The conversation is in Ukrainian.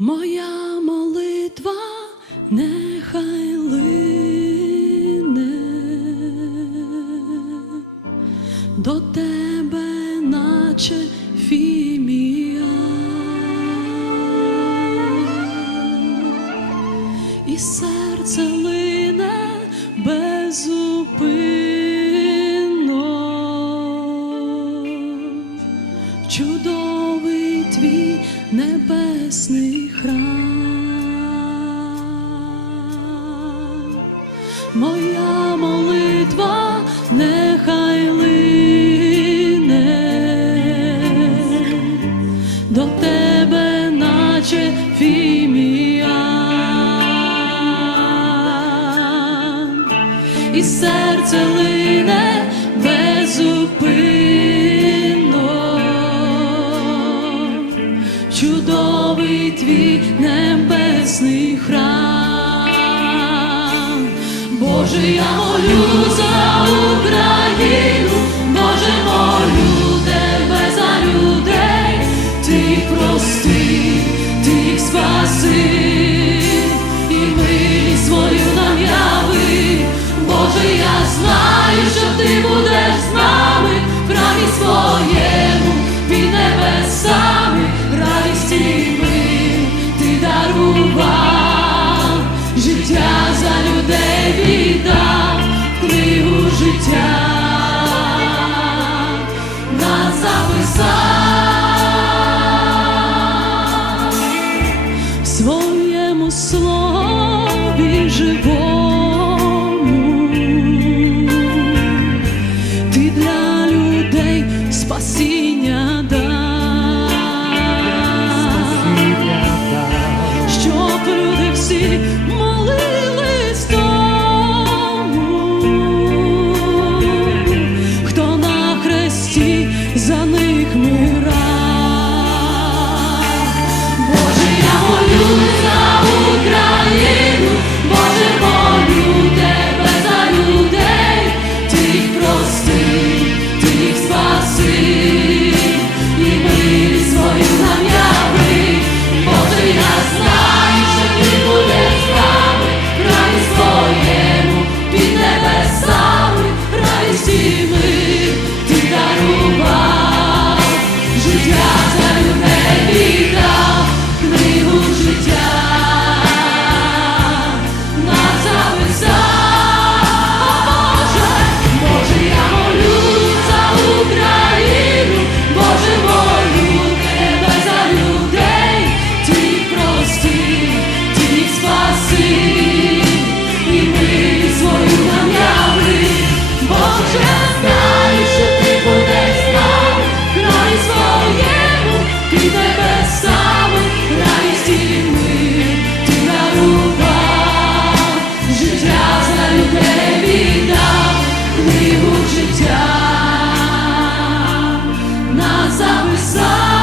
Моя молитва нехай лине до тебе, наче фімія, і серце лине в чудовий твій небесний наче фіміян і серце лине безупинно, чудовий твій небесний храм. Боже, я молю за життя на записав в своєму слові живому ти для людей спасіння дав, щоб всі молили. desire.